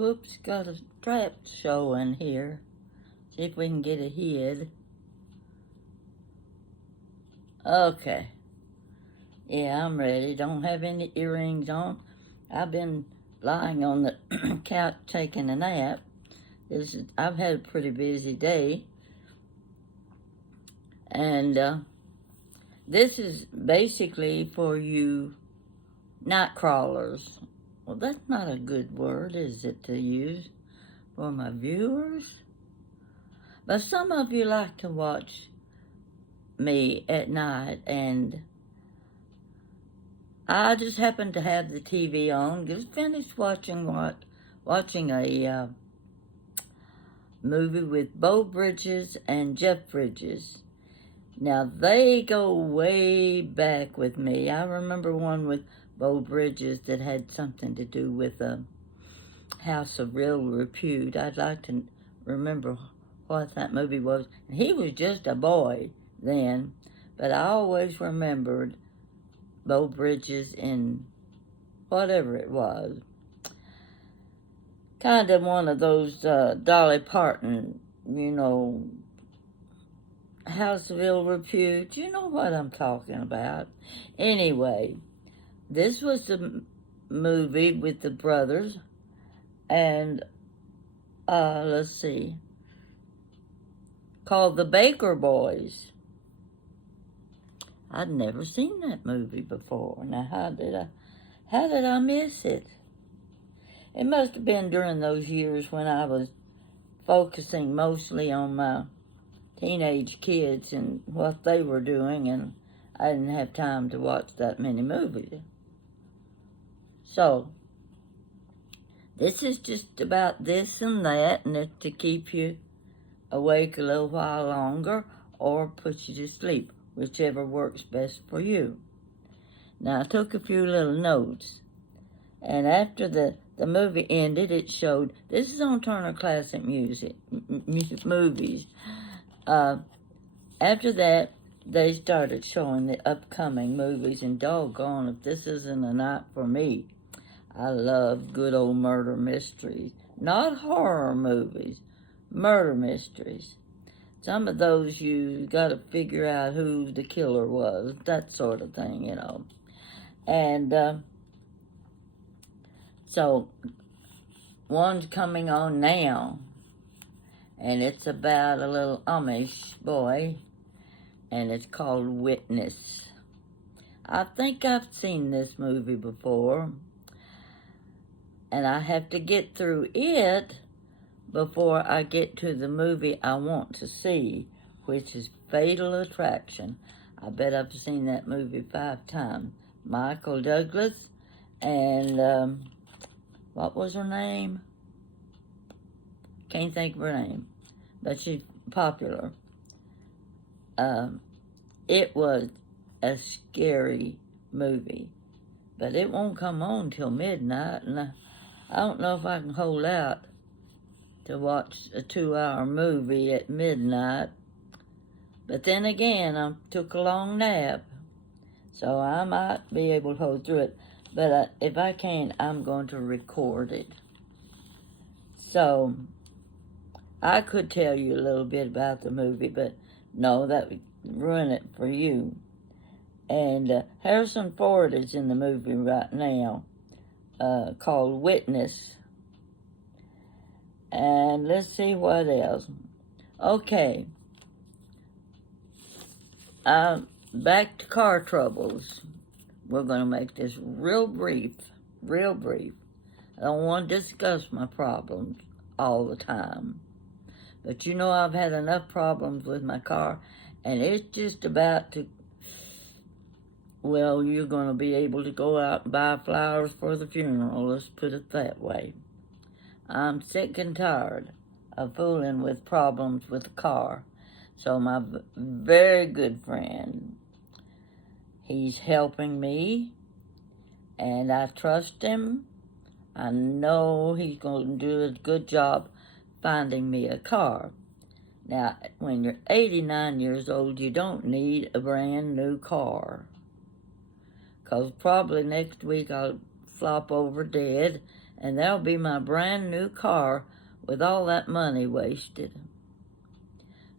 Oops, got a strap showing here. See if we can get a head. Okay. Yeah, I'm ready. Don't have any earrings on. I've been lying on the couch taking a nap. I've had a pretty busy day. And this is basically for you night crawlers. Well, that's not a good word, is it, to use for my viewers? But some of you like to watch me at night, and I just happened to have the TV on. Just finished watching a movie with Bo Bridges and Jeff Bridges. Now, they go way back with me. I remember one with Bo Bridges that had something to do with a house of real repute. I'd like to remember what that movie was. And he was just a boy then, but I always remembered Bo Bridges in whatever it was. Kind of one of those Dolly Parton, House of Ill Repute. You know what I'm talking about. Anyway, this was the movie with the brothers, and let's see, called The Baker Boys. I'd never seen that movie before. Now, how did I miss it? It must have been during those years when I was focusing mostly on my teenage kids and what they were doing, and I didn't have time to watch that many movies. So, this is just about this and that, and it's to keep you awake a little while longer or put you to sleep, whichever works best for you. Now, I took a few little notes, and after the movie ended, it showed, this is on Turner Classic Movies. After that, they started showing the upcoming movies, and doggone if this isn't a night for me. I love good old murder mysteries. Not horror movies, murder mysteries. Some of those you got to figure out who the killer was, that sort of thing, And so one's coming on now, and it's about a little Amish boy, and it's called Witness. I think I've seen this movie before, and I have to get through it before I get to the movie I want to see, which is Fatal Attraction. I bet I've seen that movie 5 times. Michael Douglas and, what was her name? Can't think of her name, but she's popular. It was a scary movie, but it won't come on till midnight, and I don't know if I can hold out to watch a 2-hour movie at midnight. But then again, I took a long nap, so I might be able to hold through it. But if I can, I'm going to record it. So, I could tell you a little bit about the movie, but no, that would ruin it for you. And Harrison Ford is in the movie right now, called Witness. And let's see what else. Okay. Back to car troubles. We're going to make this real brief. I don't want to discuss my problems all the time. But I've had enough problems with my car, and it's just about to, well, you're going to be able to go out and buy flowers for the funeral, let's put it that way. I'm sick and tired of fooling with problems with the car. So my very good friend, he's helping me, and I trust him. I know he's going to do a good job finding me a car. Now, when you're 89 years old, you don't need a brand new car, because probably next week I'll flop over dead, and that'll be my brand new car with all that money wasted.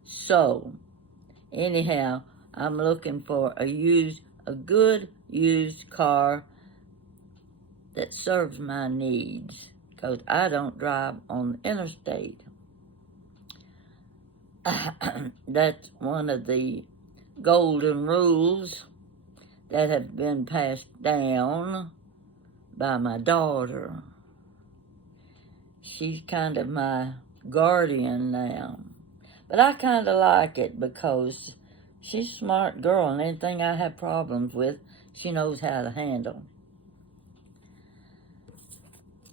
So, anyhow, I'm looking for a good used car that serves my needs, because I don't drive on the interstate. That's one of the golden rules that have been passed down by my daughter. She's kind of my guardian now. But I kind of like it because she's a smart girl, and anything I have problems with, she knows how to handle.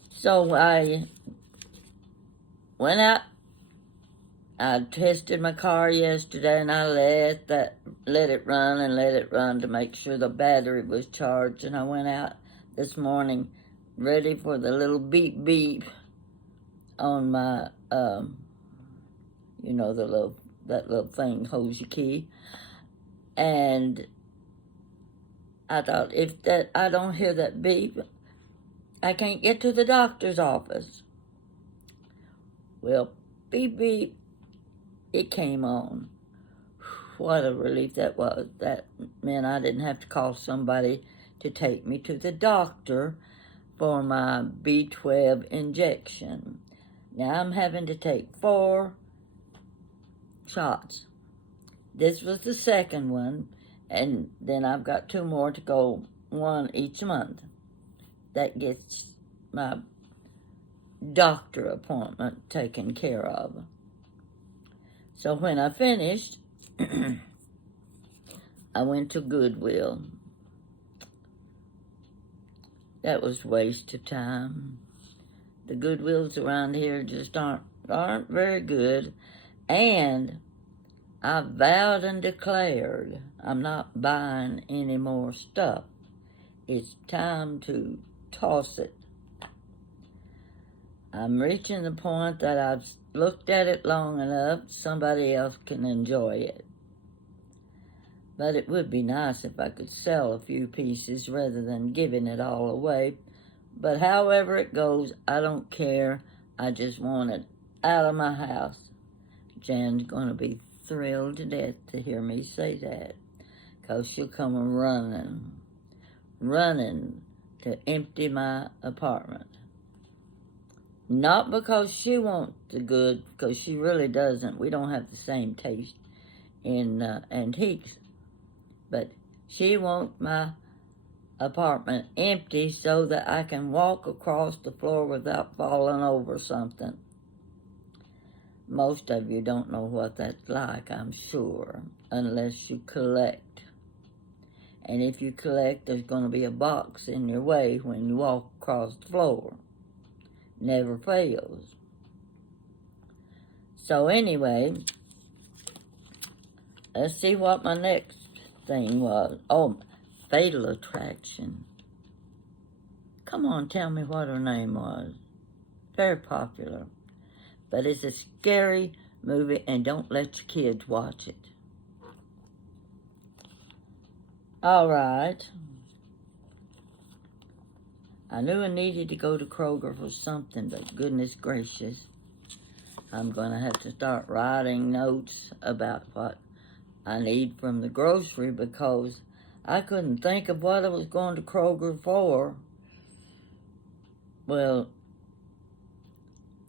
So I went out. I tested my car yesterday, and I let it run to make sure the battery was charged. And I went out this morning ready for the little beep beep on my that little thing holds your key. And I thought, if I don't hear that beep, I can't get to the doctor's office. Well, beep beep, it came on. What a relief that was. That meant I didn't have to call somebody to take me to the doctor for my B12 injection. Now I'm having to take 4 shots. This was the second one, and then I've got 2 more to go, 1 each month. That gets my doctor appointment taken care of. So when I finished, I went to Goodwill. That was a waste of time. The Goodwills around here just aren't very good. And I vowed and declared I'm not buying any more stuff. It's time to toss it. I'm reaching the point that I've looked at it long enough, somebody else can enjoy it. But it would be nice if I could sell a few pieces rather than giving it all away. But however it goes, I don't care. I just want it out of my house. Jan's going to be thrilled to death to hear me say that, because she'll come running to empty my apartment. Not because she wants the good, because she really doesn't. We don't have the same taste in antiques. But she wants my apartment empty so that I can walk across the floor without falling over something. Most of you don't know what that's like, I'm sure, unless you collect. And if you collect, there's going to be a box in your way when you walk across the floor. Never fails. So anyway, let's see what my next thing was. Oh, Fatal Attraction. Come on, tell me what her name was. Very popular. But it's a scary movie, and don't let your kids watch it. All right. I knew I needed to go to Kroger for something, but goodness gracious, I'm going to have to start writing notes about what I need from the grocery, because I couldn't think of what I was going to Kroger for. Well,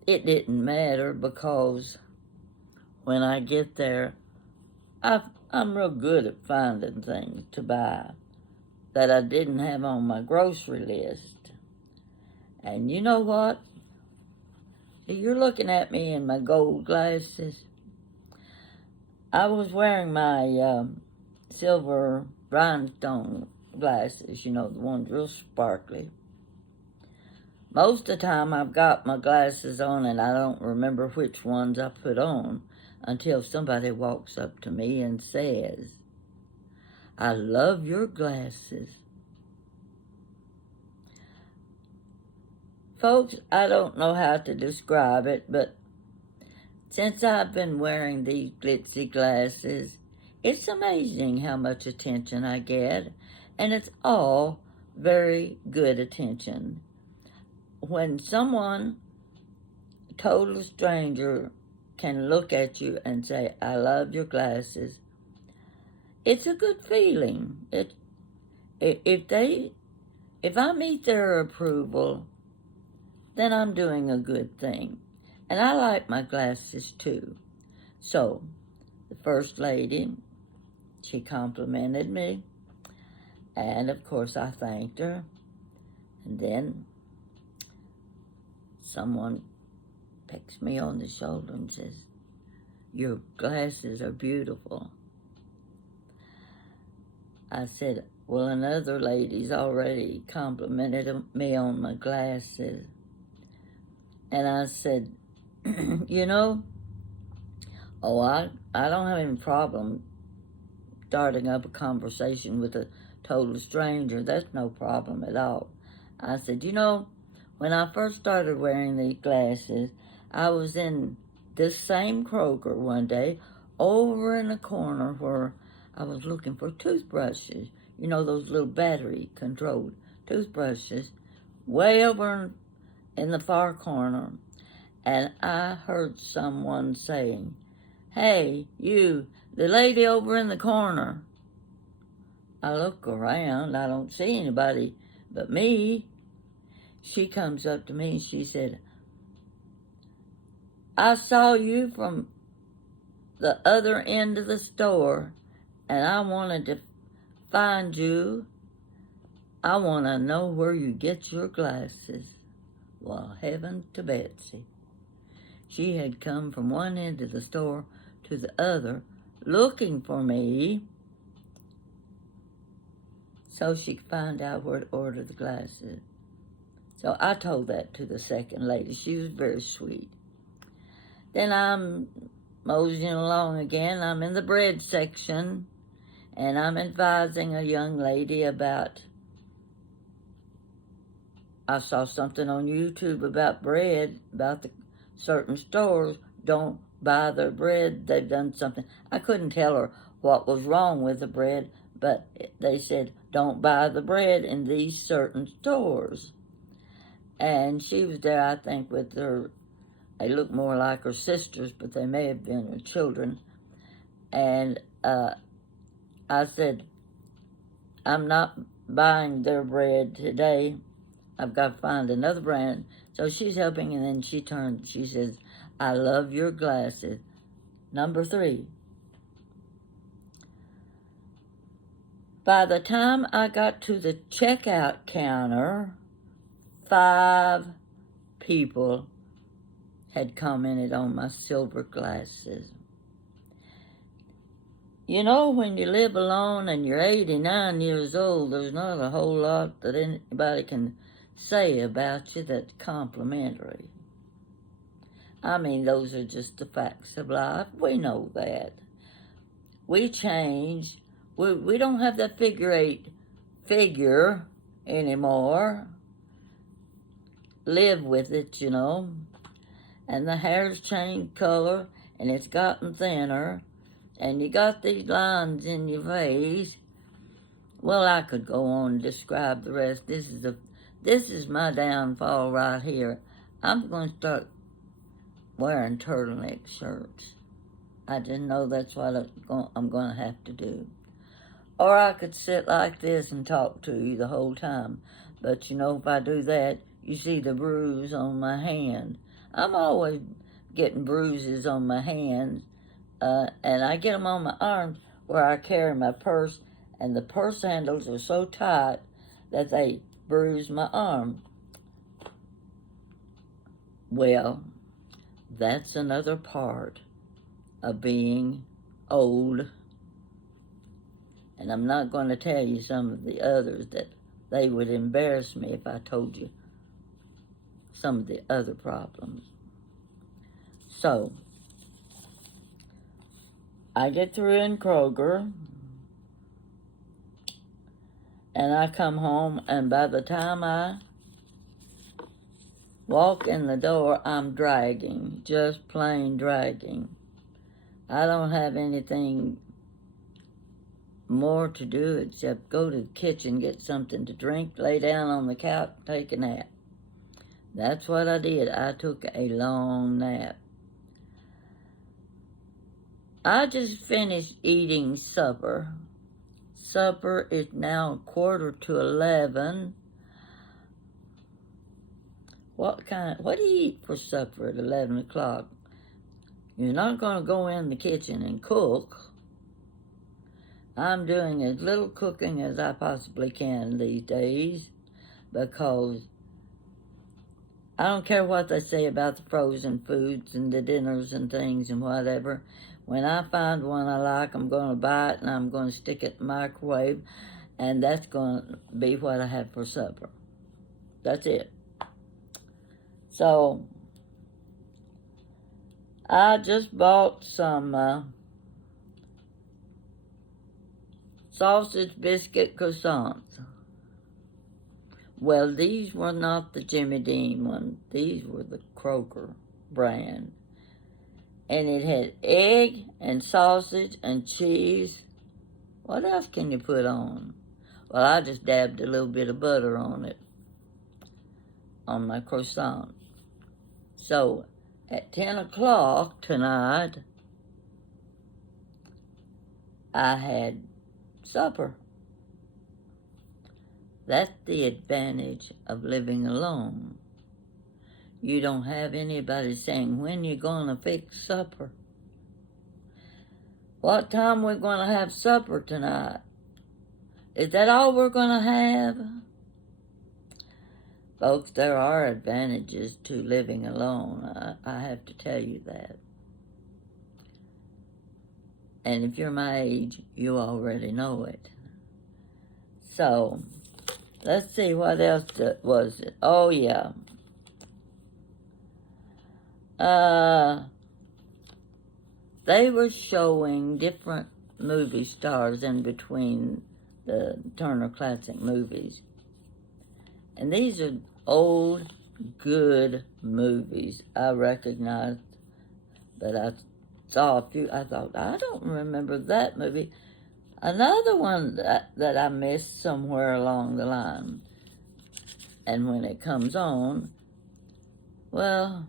it didn't matter, because when I get there, I'm real good at finding things to buy that I didn't have on my grocery list. And you know what? You're looking at me in my gold glasses. I was wearing my silver rhinestone glasses, the ones real sparkly. Most of the time I've got my glasses on and I don't remember which ones I put on until somebody walks up to me and says, "I love your glasses." Folks, I don't know how to describe it, but since I've been wearing these glitzy glasses, it's amazing how much attention I get, and it's all very good attention. when someone, total stranger, can look at you and say, I love your glasses, it's a good feeling. If I meet their approval, then I'm doing a good thing. And I like my glasses too. So, the First Lady, she complimented me, and of course I thanked her. And then someone pecks me on the shoulder and says, your glasses are beautiful. I said, well, another lady's already complimented me on my glasses. And I said, you know, I don't have any problem starting up a conversation with a total stranger. That's no problem at all. I said, you know, when I first started wearing these glasses, I was in this same Kroger one day over in a corner where I was looking for toothbrushes. You know, those little battery-controlled toothbrushes, way over in the far corner. And I heard someone saying, hey, you, the lady over in the corner. I look around, I don't see anybody but me. She comes up to me and she said, I saw you from the other end of the store and I wanted to find you. I want to know where you get your glasses. Well, heaven to Betsy. She had come from one end of the store to the other looking for me so she could find out where to order the glasses. So I told that to the second lady. She was very sweet. Then I'm moseying along again. I'm in the bread section, and I'm advising a young lady about, I saw something on YouTube about bread, about the certain stores don't buy their bread. They've done something. I couldn't tell her what was wrong with the bread, but they said, don't buy the bread in these certain stores. And she was there, I think, with her, they looked more like her sisters, but they may have been her children. And I said, I'm not buying their bread today. I've got to find another brand. So she's helping, and then she turns, she says, I love your glasses. Number 3. By the time I got to the checkout counter, 5 people had commented on my silver glasses. You know, when you live alone and you're 89 years old, there's not a whole lot that anybody can say about you that's complimentary. I mean, those are just the facts of life. We know that. We change. We don't have that figure 8 figure anymore. Live with it, you know. And the hair's changed color, and it's gotten thinner, and you got these lines in your face. Well, I could go on and describe the rest. This is my downfall right here. I'm going to start wearing turtleneck shirts. I didn't know that's what I'm going to have to do. Or I could sit like this and talk to you the whole time. But, you know, if I do that, you see the bruise on my hand. I'm always getting bruises on my hands, and I get them on my arms where I carry my purse, and the purse handles are so tight that they bruise my arm. Well, that's another part of being old. And I'm not going to tell you some of the others that they would embarrass me if I told you some of the other problems. So, I get through in Kroger, and I come home, and by the time I walk in the door, I'm dragging, just plain dragging. I don't have anything more to do except go to the kitchen, get something to drink, lay down on the couch, take a nap. That's what I did. I took a long nap. I just finished eating supper. Supper is now 11:15. What do you eat for supper at 11 o'clock? You're not going to go in the kitchen and cook. I'm doing as little cooking as I possibly can these days because I don't care what they say about the frozen foods and the dinners and things and whatever. When I find one I like, I'm going to buy it and I'm going to stick it in the microwave, and that's going to be what I have for supper. That's it. So, I just bought some sausage biscuit croissants. Well, these were not the Jimmy Dean ones. These were the Kroger brand. And it had egg and sausage and cheese. What else can you put on? Well, I just dabbed a little bit of butter on it, on my croissant. So, at 10 o'clock tonight, I had supper. That's the advantage of living alone. You don't have anybody saying, when you gonna fix supper? What time we're gonna have supper tonight? Is that all we're gonna have? Folks, there are advantages to living alone. I have to tell you that. And if you're my age, you already know it. So, let's see, what else was it? Oh, yeah. They were showing different movie stars in between the Turner Classic Movies. And these are old, good movies. I recognized, but I saw a few. I thought, I don't remember that movie. Another one that I missed somewhere along the line. And when it comes on, well,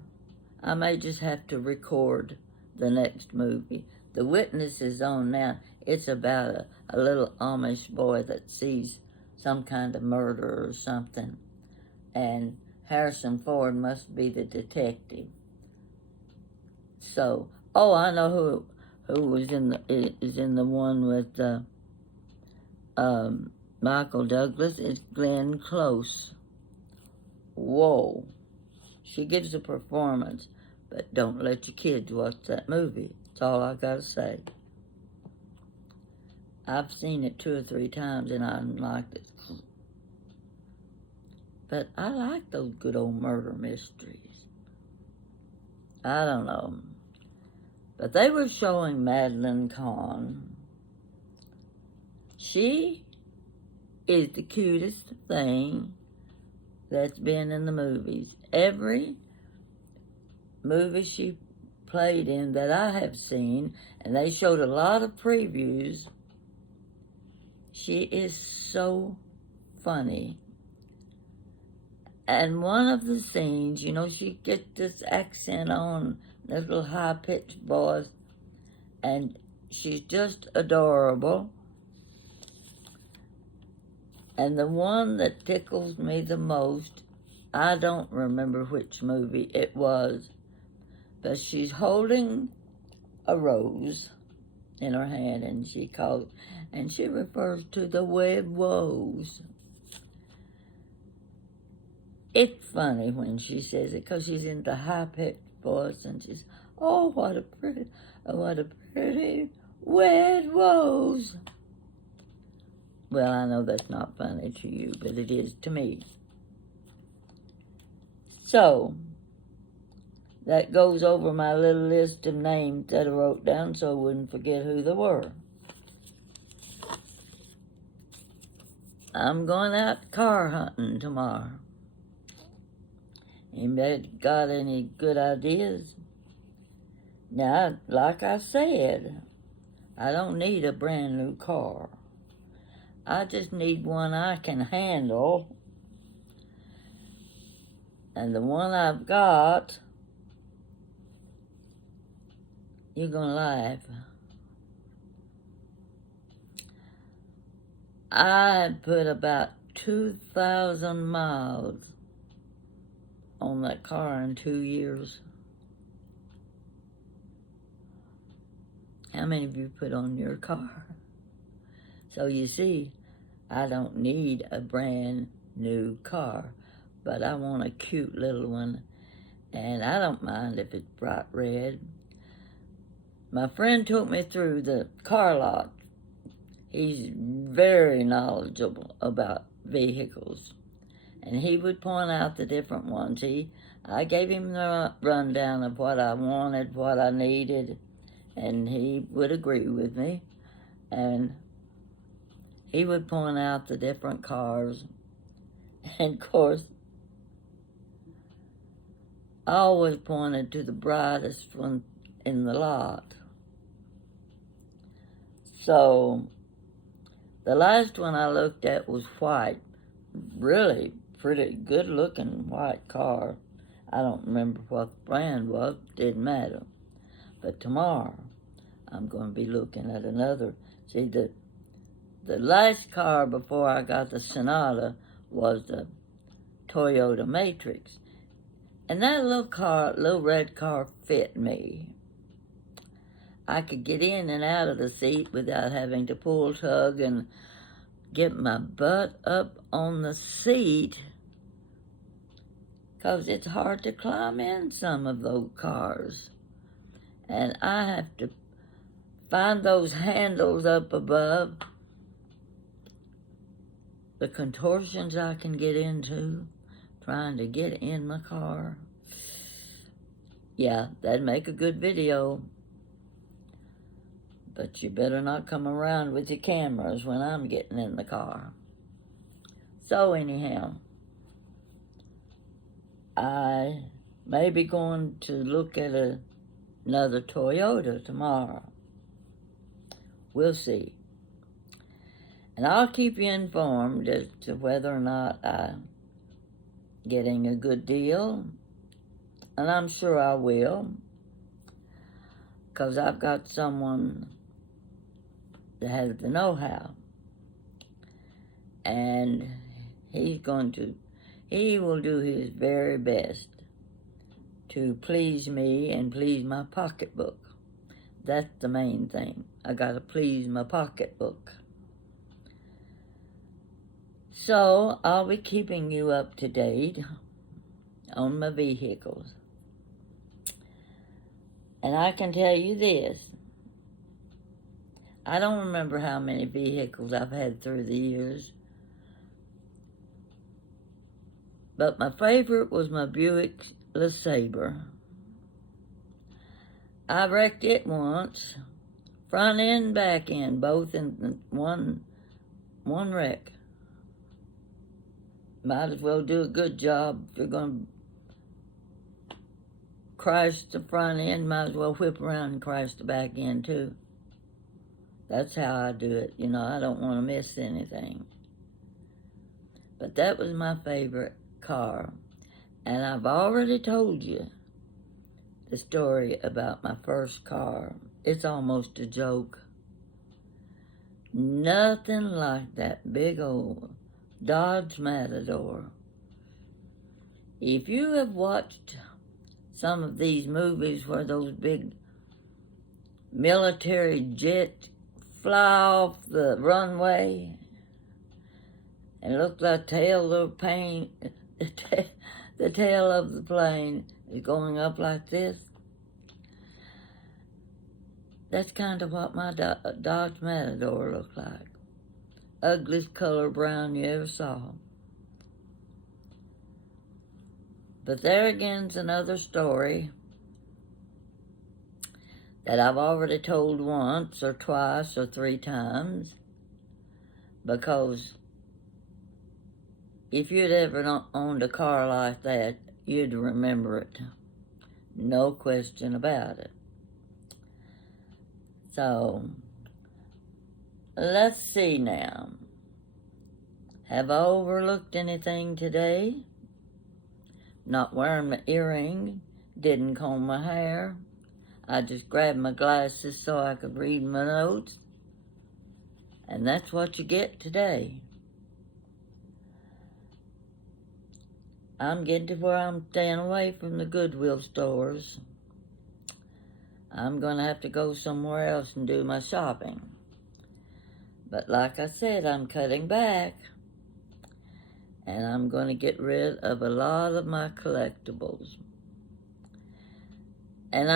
I may just have to record the next movie. The Witness is on now. It's about a little Amish boy that sees some kind of murder or something. And Harrison Ford must be the detective. So, oh, I know who is in the one with Michael Douglas. It's Glenn Close. Whoa. She gives a performance, but don't let your kids watch that movie. That's all I gotta say. I've seen it 2 or 3 times and I liked it. But I like those good old murder mysteries. I don't know. But they were showing Madeline Kahn. She is the cutest thing that's been in the movies. Every movie she played in that I have seen, and they showed a lot of previews, she is so funny. And one of the scenes, you know, she gets this accent on, this little high-pitched voice, and she's just adorable. And the one that tickles me the most, I don't remember which movie it was, but she's holding a rose in her hand, and she refers to the web woes. It's funny when she says it because she's in the high-pitched voice, and she's, oh, what a pretty wed woes. Well, I know that's not funny to you, but it is to me. So, that goes over my little list of names that I wrote down so I wouldn't forget who they were. I'm going out car hunting tomorrow. Anybody got any good ideas? Now, like I said, I don't need a brand new car. I just need one I can handle. And the one I've got, you're gonna laugh. I put about 2,000 miles on that car in 2 years. How many of you put on your car? So you see, I don't need a brand new car, but I want a cute little one, and I don't mind if it's bright red. My friend took me through the car lot. He's very knowledgeable about vehicles, and he would point out the different ones. I gave him the rundown of what I wanted, what I needed, and he would agree with me, and he would point out the different cars. And of course, I always pointed to the brightest one in the lot. So the last one I looked at was white, really pretty good looking white car. I don't remember what the brand was, didn't matter. But tomorrow I'm going to be looking at another. See, the last car before I got the Sonata was the Toyota Matrix. And that little red car fit me. I could get in and out of the seat without having to pull, tug, and get my butt up on the seat, because it's hard to climb in some of those cars. And I have to find those handles up above, the contortions I can get into, trying to get in my car. Yeah, that'd make a good video. But you better not come around with your cameras when I'm getting in the car. So anyhow, I may be going to look at another Toyota tomorrow. We'll see. And I'll keep you informed as to whether or not I'm getting a good deal. And I'm sure I will, because I've got someone that has the know-how. And he will do his very best to please me and please my pocketbook. That's the main thing. I gotta please my pocketbook. So I'll be keeping you up to date on my vehicles. And I can tell you this, I don't remember how many vehicles I've had through the years, but my favorite was my Buick LeSabre. I wrecked it once, front end, back end, both in one wreck. Might as well do a good job. If you're going to crash the front end, might as well whip around and crash the back end too. That's how I do it. I don't want to miss anything. But that was my favorite car. And I've already told you the story about my first car. It's almost a joke. Nothing like that big old Dodge Matador. If you have watched some of these movies where those big military jets fly off the runway and look like the tail of the tail of the plane is going up like this, that's kind of what my Dodge Matador looked like. Ugliest color brown you ever saw. But there again's another story that I've already told once or twice or 3 times, because if you'd ever owned a car like that, you'd remember it. No question about it. So, let's see now. Have I overlooked anything today? not wearing my earring, didn't comb my hair. I just grabbed my glasses so I could read my notes. And that's what you get today. I'm getting to where I'm staying away from the Goodwill stores. I'm going to have to go somewhere else and do my shopping. But like I said, I'm cutting back. And I'm going to get rid of a lot of my collectibles. And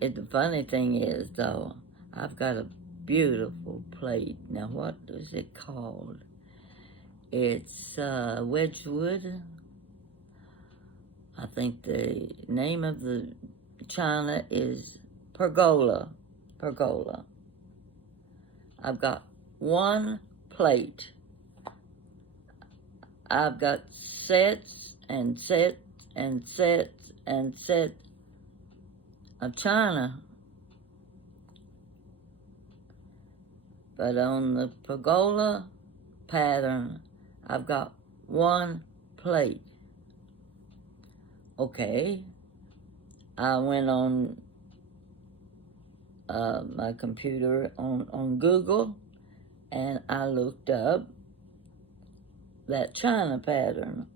the funny thing is, though, I've got a beautiful plate. Now, what is it called? It's Wedgwood. I think the name of the china is Pergola. Pergola. I've got one plate. I've got sets and sets and sets and sets of china. But on the pergola pattern, I've got one plate. Okay, I went on my computer on Google, and I looked up that china pattern.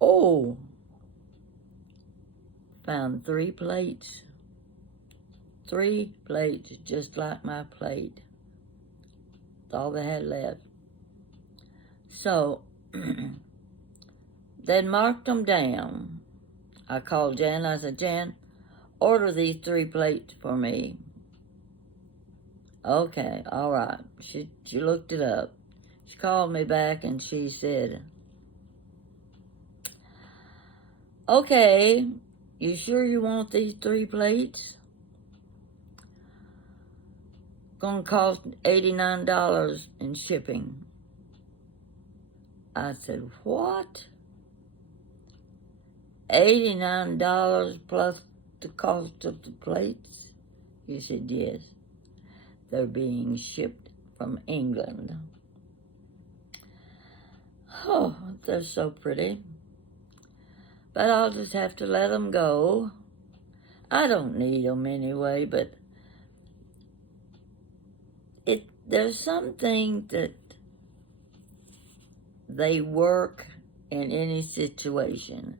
Oh, found 3 plates. 3 plates just like my plate. That's all they had left. So, they marked them down. I called Jan. I said, Jan, order these 3 plates for me. Okay, all right. She looked it up. She called me back and she said, okay, you sure you want these 3 plates? Gonna cost $89 in shipping. I said, what? $89 plus the cost of the plates? He said, yes. They're being shipped from England. Oh, they're so pretty. But I'll just have to let them go. I don't need them anyway, but there's some things that they work in any situation.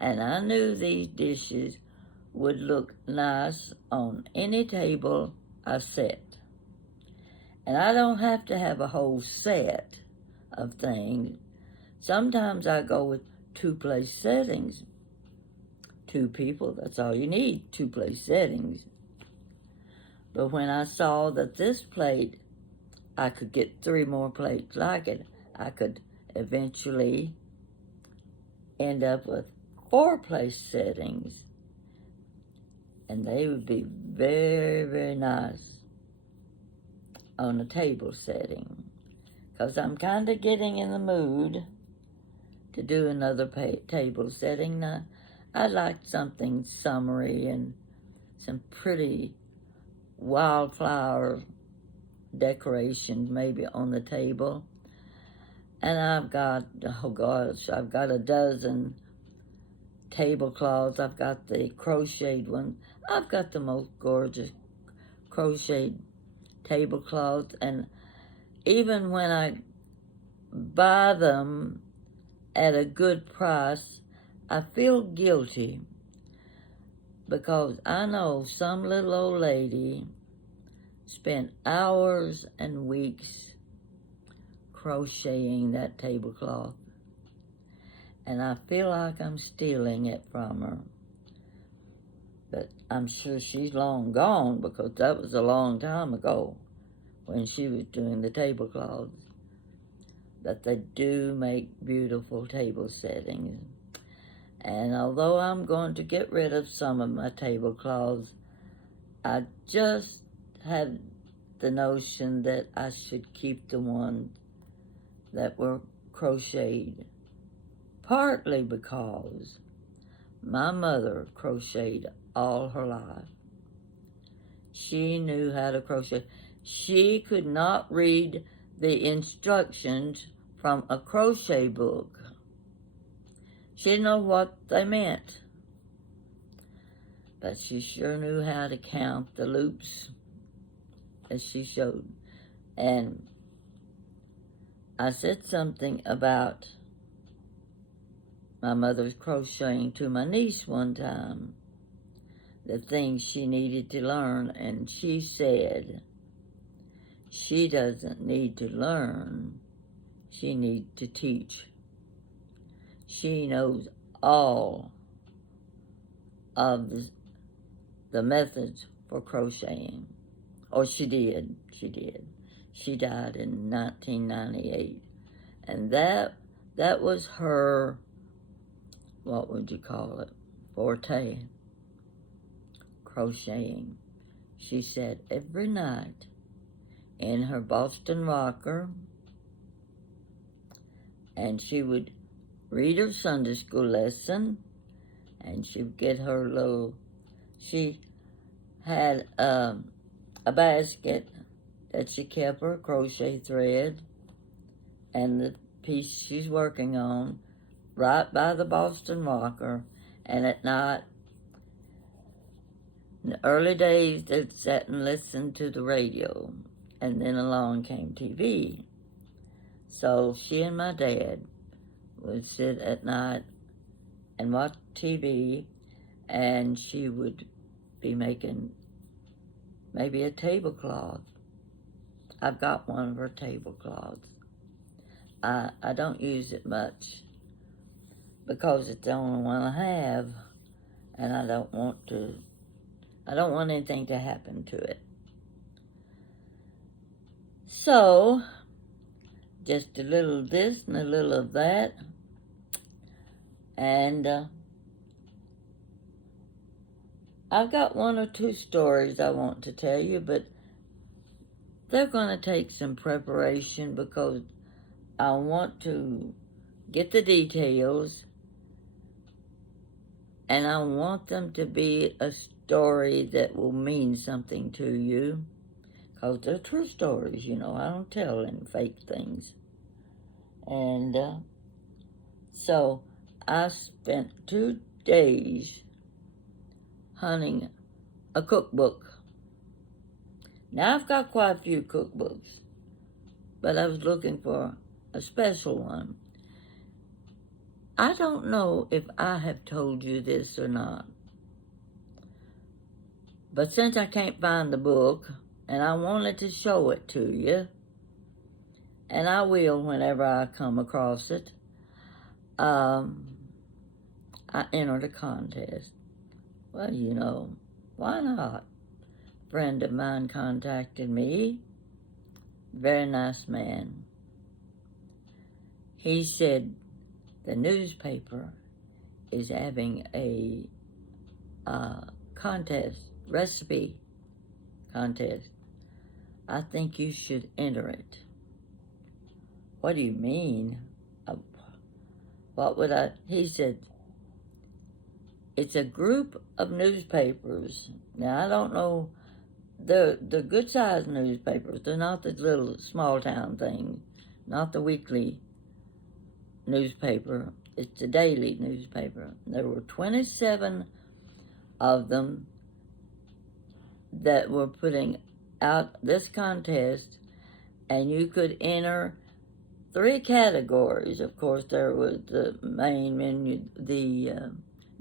And I knew these dishes would look nice on any table I set. And I don't have to have a whole set of things. Sometimes I go with 2-place settings. 2 people, that's all you need, 2-place settings. But when I saw that this plate, I could get 3 more plates like it, I could eventually end up with 4-place settings. And they would be very, very nice on a table setting. Because I'm kind of getting in the mood to do another table setting. Now, I'd like something summery and some pretty wildflower decorations maybe on the table. And I've got a dozen tablecloths. I've got the crocheted one. I've got the most gorgeous crocheted tablecloths. And even when I buy them at a good price, I feel guilty because I know some little old lady spent hours and weeks crocheting that tablecloth. And I feel like I'm stealing it from her. But I'm sure she's long gone because that was a long time ago when she was doing the tablecloths. But they do make beautiful table settings. And although I'm going to get rid of some of my tablecloths, I just had the notion that I should keep the ones that were crocheted. Partly because my mother crocheted all her life. She knew how to crochet. She could not read the instructions from a crochet book. She didn't know what they meant, but she sure knew how to count the loops as she showed. And I said something about my mother's crocheting to my niece one time, the things she needed to learn, and she said she doesn't need to learn, she needs to teach. She knows all of the methods for crocheting. Or she did. She died in 1998. And that was her, what would you call it, forte, crocheting. She said every night in her Boston rocker, and she would read her Sunday school lesson, and she would get her little, she had a basket that she kept her crochet thread and the piece she's working on right by the Boston rocker. And at night, in the early days, they'd sit and listen to the radio, and then along came TV. So she and my dad would sit at night and watch TV, and she would be making maybe a tablecloth. I've got one of her tablecloths. I don't use it much because it's the only one I have, and I don't want anything to happen to it. So, just a little of this and a little of that, and I've got one or two stories I want to tell you, but they're going to take some preparation because I want to get the details, and I want them to be a story that will mean something to you, because they're true stories, I don't tell any fake things. And so I spent 2 days hunting a cookbook. Now, I've got quite a few cookbooks, but I was looking for a special one. I don't know if I have told you this or not, but since I can't find the book, and I wanted to show it to you, and I will whenever I come across it, I entered a contest. Well, why not? A friend of mine contacted me, very nice man. He said the newspaper is having a recipe contest. I think you should enter it. What do you mean? What would I? He said, it's a group of newspapers. Now, I don't know, they're good-sized newspapers. They're not the little small-town thing, not the weekly newspaper. It's the daily newspaper. There were 27 of them that were putting out this contest, and you could enter 3 categories. Of course, there was the main menu, the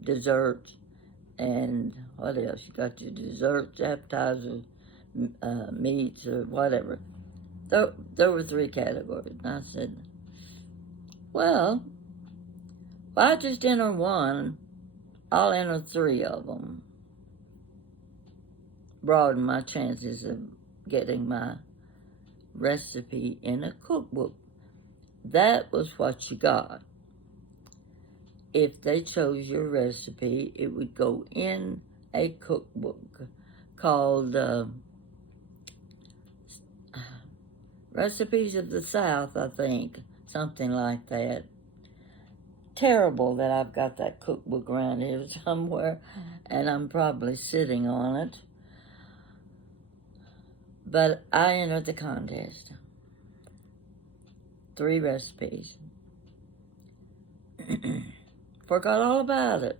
desserts, and what else? You got your desserts, appetizers, meats, or whatever. There were 3 categories. And I said, well, if I just enter one, I'll enter 3 of them. Broaden my chances of getting my recipe in a cookbook. That was what you got. If they chose your recipe, it would go in a cookbook called Recipes of the South, I think, something like that. Terrible that I've got that cookbook around here somewhere, and I'm probably sitting on it. But I entered the contest. 3 recipes. forgot all about it.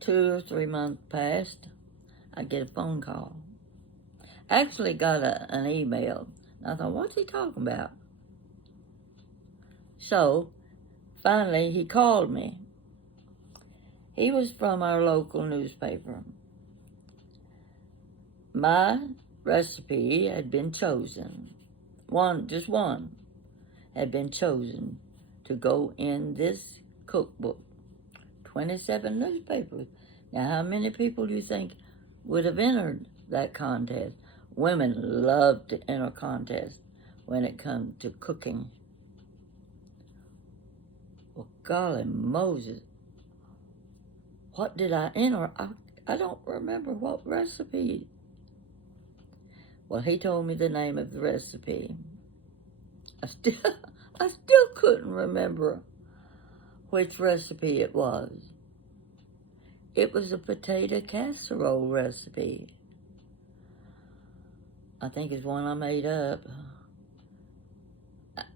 2 or 3 months passed. I get a phone call. Actually got an email. I thought, what's he talking about? So, finally, he called me. He was from our local newspaper. My recipe had been chosen. Just one, had been chosen to go in this cookbook. 27 newspapers. Now, how many people do you think would have entered that contest? Women love to enter contests when it comes to cooking. Well, golly Moses, what did I enter? I don't remember what recipe. Well, he told me the name of the recipe. I still couldn't remember which recipe it was. It was a potato casserole recipe. I think it's one I made up.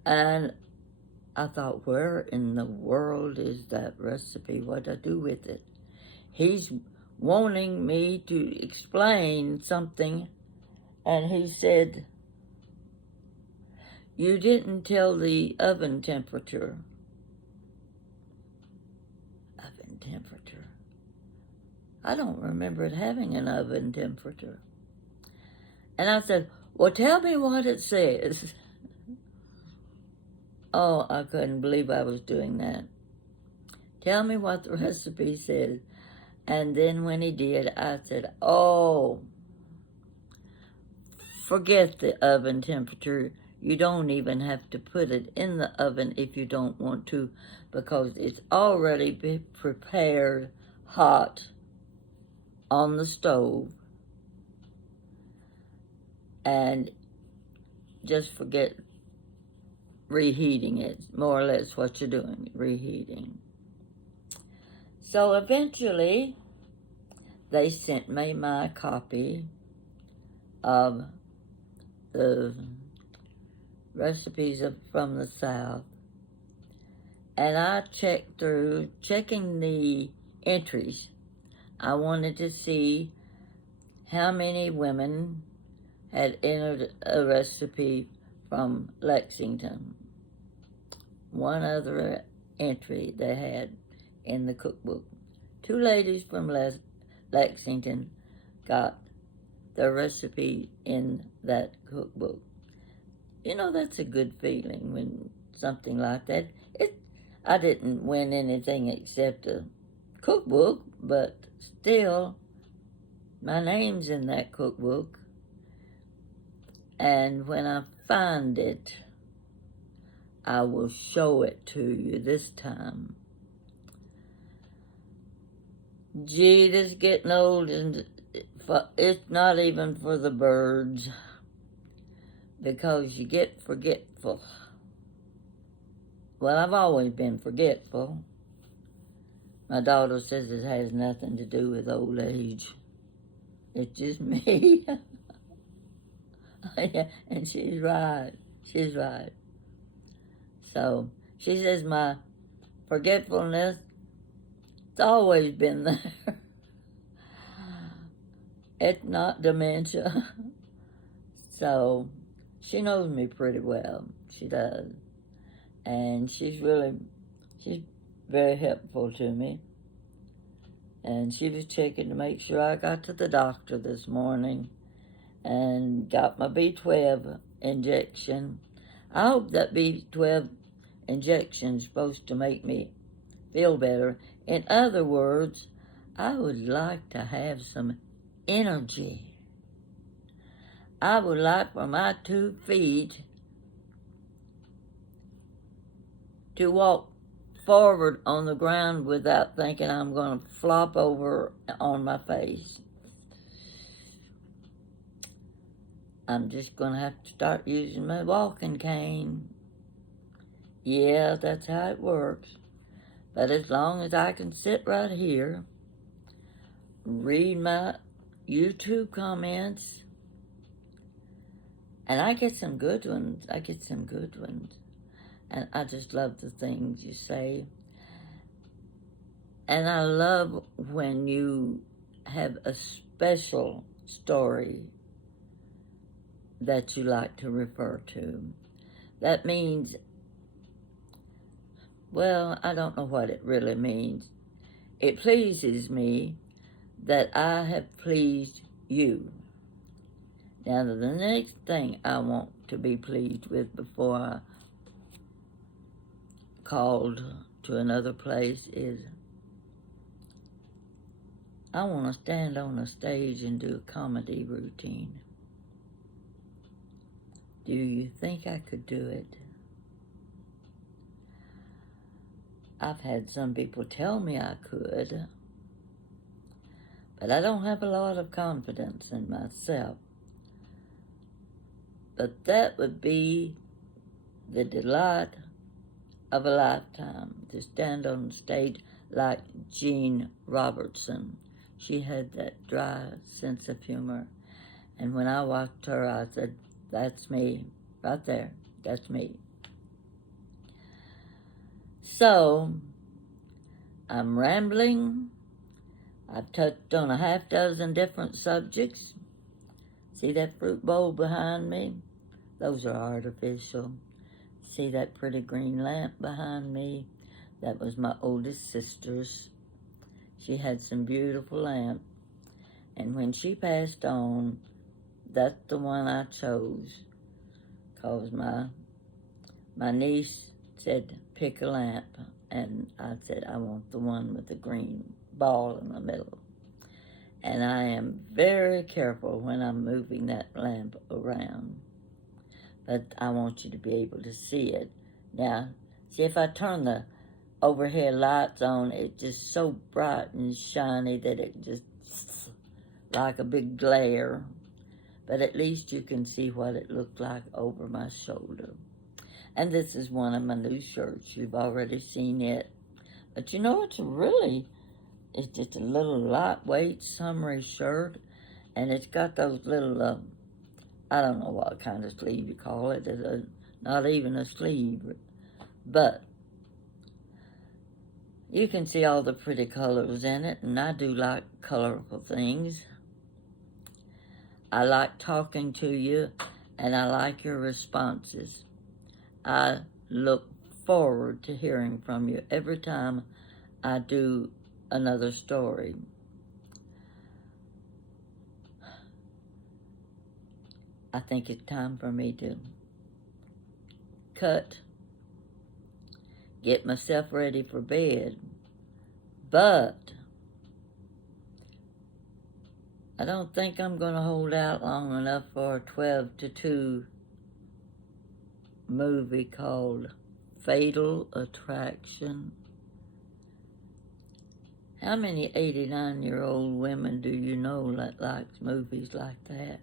And I thought, where in the world is that recipe? What do I do with it? He's wanting me to explain something, and he said, you didn't tell the oven temperature. Oven temperature? I don't remember it having an oven temperature. And I said, well, tell me what it says. Oh, I couldn't believe I was doing that. Tell me what the recipe says. And then when he did, I said, oh, forget the oven temperature. You don't even have to put it in the oven if you don't want to, because it's already been prepared hot on the stove. And just forget reheating it. More or less what you're doing, reheating. So eventually, they sent me my copy of the recipes from the South. And I checked through, checking the entries. I wanted to see how many women had entered a recipe from Lexington. One other entry they had in the cookbook. 2 ladies from Lexington got their recipe in that cookbook. You know, that's a good feeling when something like that. I didn't win anything except a cookbook, but still, my name's in that cookbook. And when I find it, I will show it to you this time. Gee, this getting old, and it's not even for the birds, because you get forgetful. Well, I've always been forgetful. My daughter says it has nothing to do with old age. It's just me. Yeah, and she's right. She's right. So she says my forgetfulness, it's always been there. It's not dementia. So she knows me pretty well. She does. And she's very helpful to me. And she was checking to make sure I got to the doctor this morning and got my B12 injection. I hope that B12 injection is supposed to make me feel better. In other words, I would like to have some energy. I would like for my 2 feet to walk forward on the ground without thinking I'm going to flop over on my face. I'm just going to have to start using my walking cane. Yeah, that's how it works. But as long as I can sit right here, read my YouTube comments, and I get some good ones. And I just love the things you say. And I love when you have a special story that you like to refer to. That means, well, I don't know what it really means. It pleases me that I have pleased you. Now, the next thing I want to be pleased with before I called to another place is I want to stand on a stage and do a comedy routine. Do you think I could do it? I've had some people tell me I could, but I don't have a lot of confidence in myself. But that would be the delight of a lifetime, to stand on stage like Jean Robertson. She had that dry sense of humor. And when I watched her, I said, that's me, right there, that's me. So, I'm rambling. I've touched on a half dozen different subjects. See that fruit bowl behind me? Those are artificial. See that pretty green lamp behind me? That was my oldest sister's. She had some beautiful lamp. And when she passed on, that's the one I chose. Because my niece said, pick a lamp. And I said, I want the one with the green ball in the middle. And I am very careful when I'm moving that lamp around. But I want you to be able to see it. Now, see, if I turn the overhead lights on, it's just so bright and shiny that it just like a big glare. But at least you can see what it looked like over my shoulder. And this is one of my new shirts. You've already seen it. But you know, it's just a little lightweight summery shirt. And it's got those little, I don't know what kind of sleeve you call it. It's not even a sleeve. But you can see all the pretty colors in it. And I do like colorful things. I like talking to you. And I like your responses. I look forward to hearing from you every time I do another story. I think it's time for me to cut, get myself ready for bed. But I don't think I'm going to hold out long enough for a 12 to 2 movie called Fatal Attraction. How many 89-year-old women do you know that likes movies like that?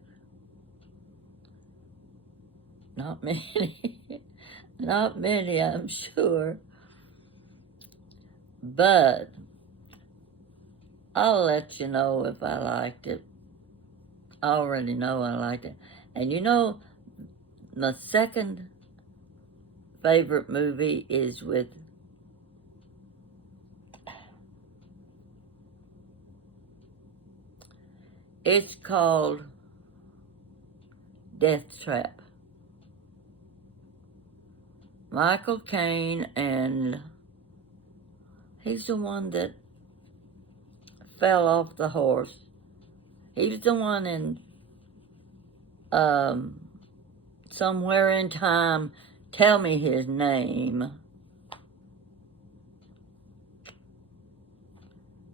Not many. Not many, I'm sure. But I'll let you know if I liked it. I already know I liked it. And you know, my second favorite movie is with it's called Death Trap. Michael Caine, and he's the one that fell off the horse. He was the one in Somewhere in Time. Tell me his name.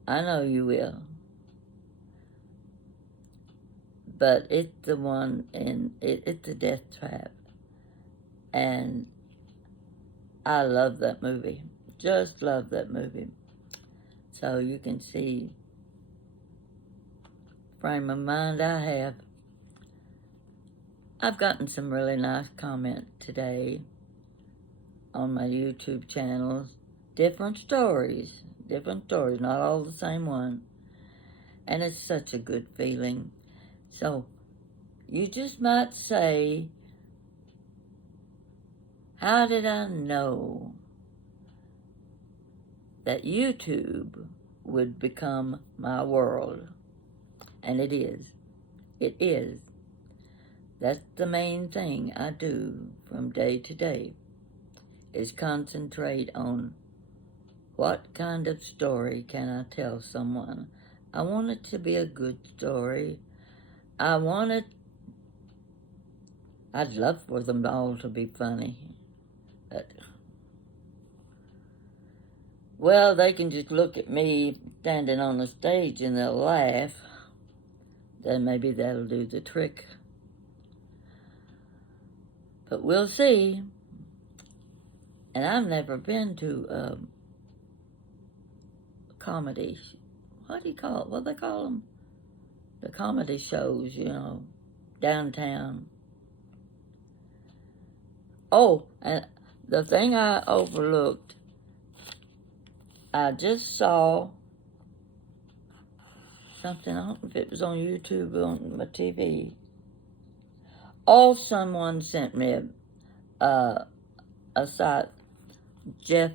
I know you will. But it's the one it's the Death Trap. And I love that movie. Just love that movie. So you can see frame of mind I have. I've gotten some really nice comments today on my YouTube channels. Different stories, not all the same one. And it's such a good feeling. So you just might say, how did I know that YouTube would become my world. And it is. It is. That's the main thing I do from day to day, is concentrate on what kind of story can I tell someone. I want it to be a good story. I'd love for them all to be funny. But, well, they can just look at me standing on the stage and they'll laugh. Then maybe that'll do the trick. But we'll see. And I've never been to comedy. What do you call it? What do they call them? The comedy shows, downtown. Oh, and the thing I overlooked, I just saw something, I don't know if it was on YouTube or on my TV. Oh, someone sent me a site, Jeff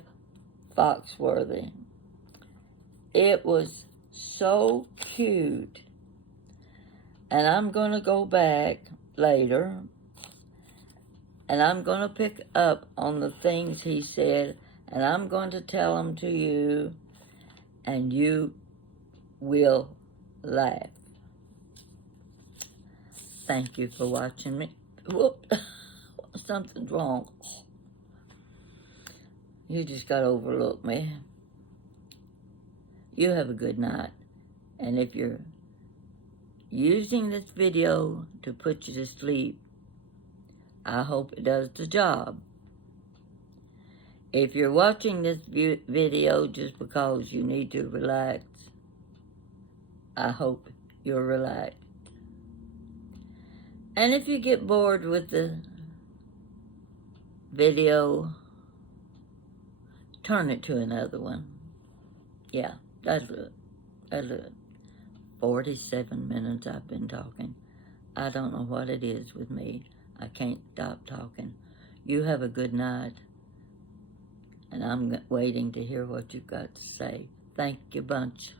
Foxworthy. It was so cute. And I'm going to go back later, and I'm going to pick up on the things he said, and I'm going to tell them to you, and you will laugh. Thank you for watching me. Whoop, something's wrong. You just got to overlook me. You have a good night. And if you're using this video to put you to sleep, I hope it does the job. If you're watching this video just because you need to relax, I hope you're relaxed. And if you get bored with the video, turn it to another one. Yeah, that's it. That's it. 47 minutes I've been talking. I don't know what it is with me. I can't stop talking. You have a good night. And I'm waiting to hear what you've got to say. Thank you bunch.